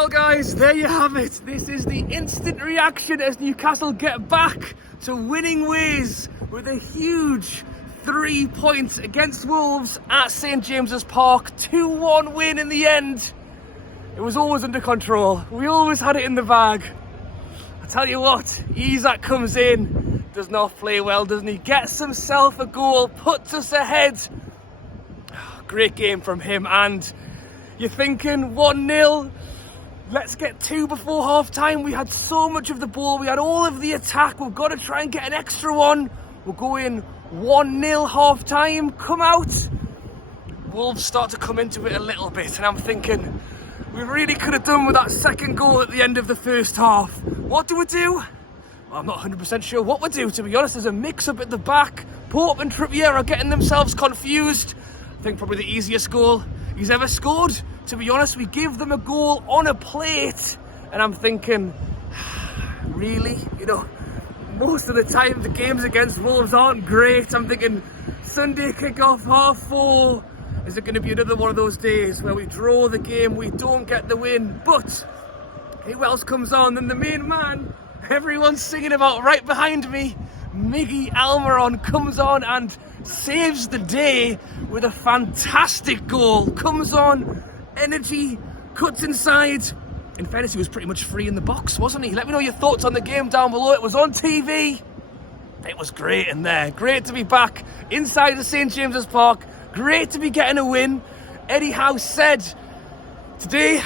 Well guys, there you have it. This is the instant reaction as Newcastle get back to winning ways with a huge 3 points against Wolves at St James's Park. 2-1 win in the end. It was always under control. We always had it in the bag. I tell you what, ISAK comes in, does not play well, doesn't he? Gets himself a goal, puts us ahead. Great game from him, and you're thinking 1-0. Let's get 2 before half time. We had so much of the ball. We had all of the attack. We've got to try and get an extra one. We're going 1-0 half time. Come out. Wolves start to come into it a little bit. And I'm thinking, we really could have done with that second goal at the end of the first half. What do we do? Well, I'm not 100% sure what we do, to be honest. There's a mix-up at the back. Pope and Trippier are getting themselves confused. I think probably the easiest goal he's ever scored. To be honest, we give them a goal on a plate, and I'm thinking, really? You know, most of the time the games against Wolves aren't great. I'm thinking Sunday kick-off, 4:30. Is it going to be another one of those days where we draw the game, we don't get the win? But who else comes on than the main man everyone's singing about right behind me? ALMIRÓN comes on and saves the day with a fantastic goal. Comes on, energy, cuts inside. In fairness, he was pretty much free in the box, wasn't he? Let me know your thoughts on the game down below. It was on TV. It was great in there. Great to be back inside the St James's Park. Great to be getting a win. Eddie Howe said today,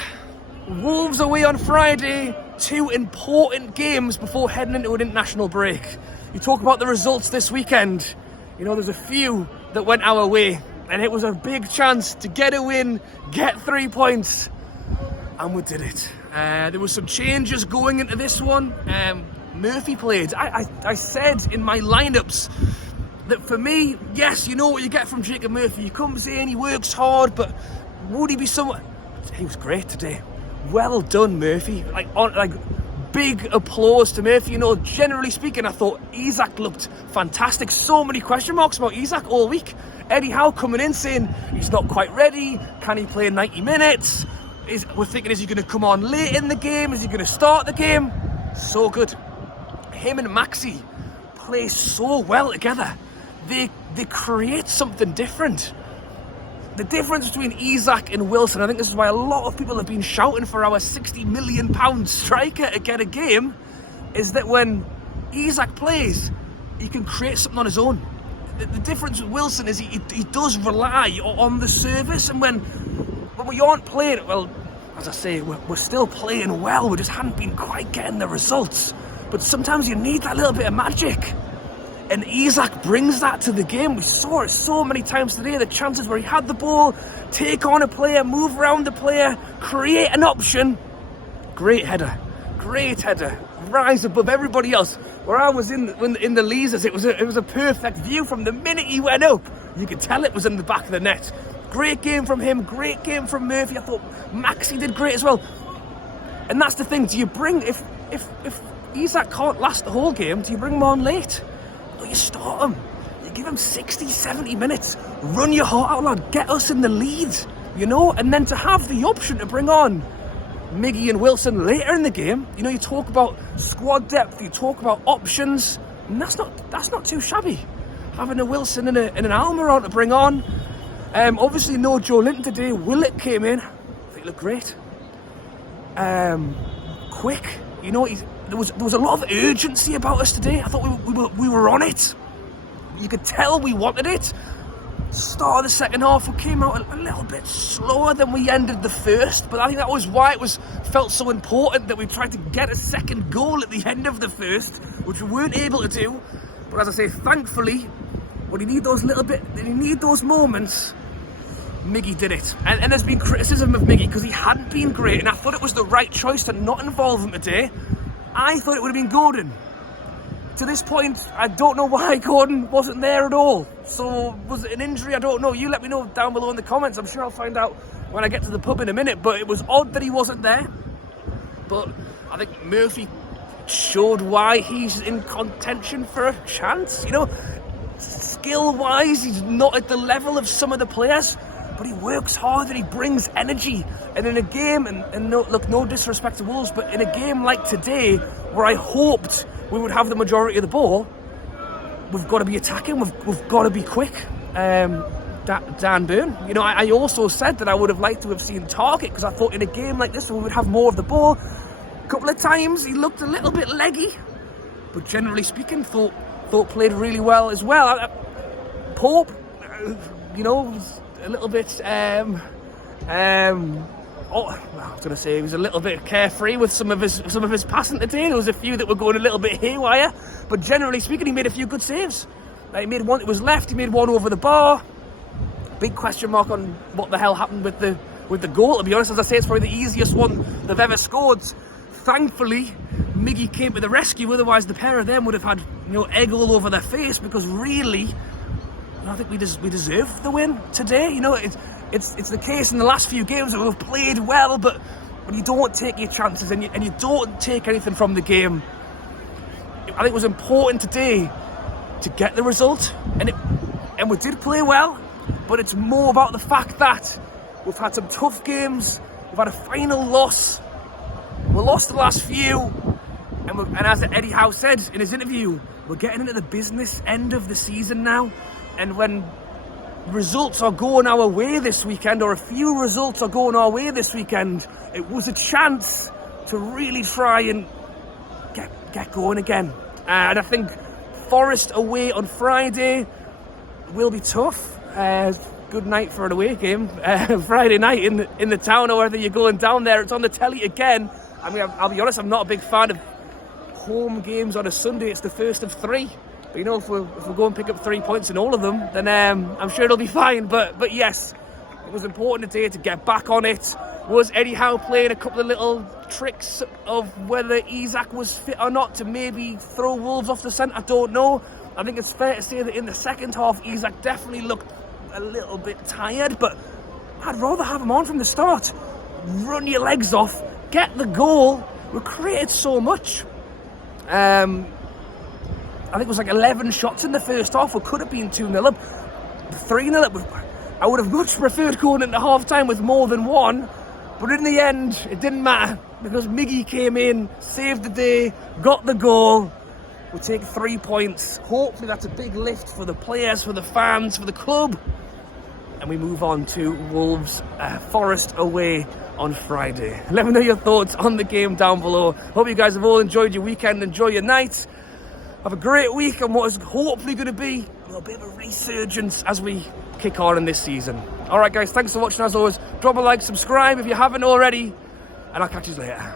Wolves away on Friday. 2 important games before heading into an international break. You talk about the results this weekend. You know, there's a few that went our way, and it was a big chance to get a win, get 3 points, and we did it. There were some changes going into this one. Murphy played. I said in my lineups that for me, yes, you know what you get from Jacob Murphy. He comes in, he works hard, but would he be someone? He was great today. Well done, Murphy. Like big applause to Murphy. You know, generally speaking, I thought ISAK looked fantastic. So many question marks about ISAK all week. Eddie Howe coming in saying he's not quite ready. Can he play 90 minutes? We're thinking, is he going to come on late in the game? Is he going to start the game? So good. Him and Maxi play so well together. They create something different. The difference between ISAK and Wilson, I think this is why a lot of people have been shouting for our £60 million striker to get a game, is that when ISAK plays, he can create something on his own. The difference with Wilson is he does rely on the service, and when we aren't playing, well, as I say, we're still playing well, we just hadn't been quite getting the results. But sometimes you need that little bit of magic. And ISAK brings that to the game. We saw it so many times today, the chances where he had the ball, take on a player, move around the player, create an option. Great header, rise above everybody else. Where I was in the Leazers, it was a perfect view from the minute he went up. You could tell it was in the back of the net. Great game from him, great game from Murphy. I thought Maxi did great as well. And that's the thing, do you bring, if ISAK can't last the whole game, do you bring him on late? No, you start him. You give him 60, 70 minutes. Run your heart out loud. Get us in the lead, you know? And then to have the option to bring on Miggy and Wilson later in the game, you know, you talk about squad depth, you talk about options, and that's not too shabby. Having a Wilson and an ALMIRÓN to bring on. Obviously no Joe Linton today. Willett came in. I think he looked great. Quick. You know, there was a lot of urgency about us today. I thought we were on it. You could tell we wanted it. Start of the second half, we came out a little bit slower than we ended the first, but I think that was why it felt so important that we tried to get a second goal at the end of the first, which we weren't able to do. But as I say, thankfully, when you need those moments, Miggy did it. And there's been criticism of Miggy because he hadn't been great, and I thought it was the right choice to not involve him today. I thought it would have been Gordon. To this point, I don't know why Gordon wasn't there at all. So, was it an injury? I don't know. You let me know down below in the comments. I'm sure I'll find out when I get to the pub in a minute. But it was odd that he wasn't there. But I think Murphy showed why he's in contention for a chance. You know, skill-wise, he's not at the level of some of the players. but he works hard and he brings energy. And in a game, and no disrespect to Wolves, but in a game like today, where I hoped we would have the majority of the ball, we've got to be attacking, we've got to be quick. Dan Burn, I also said that I would have liked to have seen Targett, because I thought in a game like this we would have more of the ball. A couple of times he looked a little bit leggy, but generally speaking, thought played really well as well. Pope, was a little bit. I was going to say he was a little bit carefree with some of his passing today. There was a few that were going a little bit haywire, but generally speaking, he made a few good saves. He made one. It was left. He made one over the bar. Big question mark on what the hell happened with the goal. To be honest, as I say, it's probably the easiest one they've ever scored. Thankfully, Miggy came to the rescue. Otherwise, the pair of them would have had egg all over their face, because really, I think we deserved the win today. It's the case in the last few games that we've played well, but when you don't take your chances and you don't take anything from the game, I think it was important today to get the result, and we did play well. But it's more about the fact that we've had some tough games. We've had a final loss. We lost the last few, and as Eddie Howe said in his interview, we're getting into the business end of the season now. And when results are going our way this weekend, or a few results are going our way this weekend, it was a chance to really try and get going again. And I think Forest away on Friday will be tough. Good night for an away game. Friday night in the town, or whether you're going down there, it's on the telly again. I mean, I'll be honest, I'm not a big fan of home games on a Sunday. It's the first of three. But if we go and pick up 3 points in all of them, then I'm sure it'll be fine. But yes, it was important today to get back on it. Was Eddie Howe playing a couple of little tricks of whether ISAK was fit or not to maybe throw Wolves off the scent? I don't know. I think it's fair to say that in the second half, ISAK definitely looked a little bit tired, but I'd rather have him on from the start. Run your legs off, get the goal. We created so much. I think it was like 11 shots in the first half. We could have been 2-0 up, 3-0 up. I would have much preferred going into half-time with more than one, but in the end, it didn't matter, because Miggy came in, saved the day, got the goal. We'll take 3 points. Hopefully that's a big lift for the players, for the fans, for the club. And we move on to Wolves Forest away on Friday. Let me know your thoughts on the game down below. Hope you guys have all enjoyed your weekend, enjoy your night. Have a great week on what is hopefully going to be a little bit of a resurgence as we kick on in this season. Alright guys, thanks for watching as always. Drop a like, subscribe if you haven't already, and I'll catch you later.